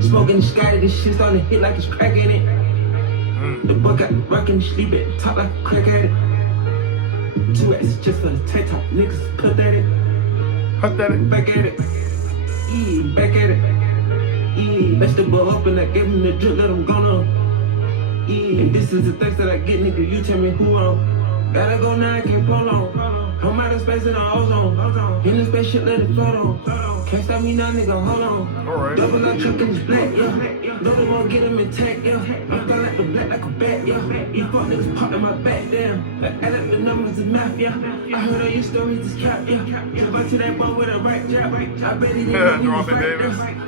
Smoking the sky, this shit starting to hit like it's crack in it. The buck got rockin' sleep at the top like a crack at it. 2X just for the tank top, niggas pathetic. Back at it. Yeah, back at it. Yeah, let's the ball up and I gave him the drip, let him go now. Yeah, and this is the things that I get, nigga, you tell me who on. Gotta go now, I can't pull on. I'm out of space in the ozone. In the spaceship, let it float on. Can't stop me now, nigga, hold on. Alright. Double up truck in this black, yeah. No, they won't get him intact, yeah. I'm fly like the black like a bat, yeah. You fuck niggas pop in my back, damn. Like add up the numbers of math, yeah. I heard all your stories is cap, yeah. Jump out to that boy with a right jab. I bet he didn't know we was right, yeah.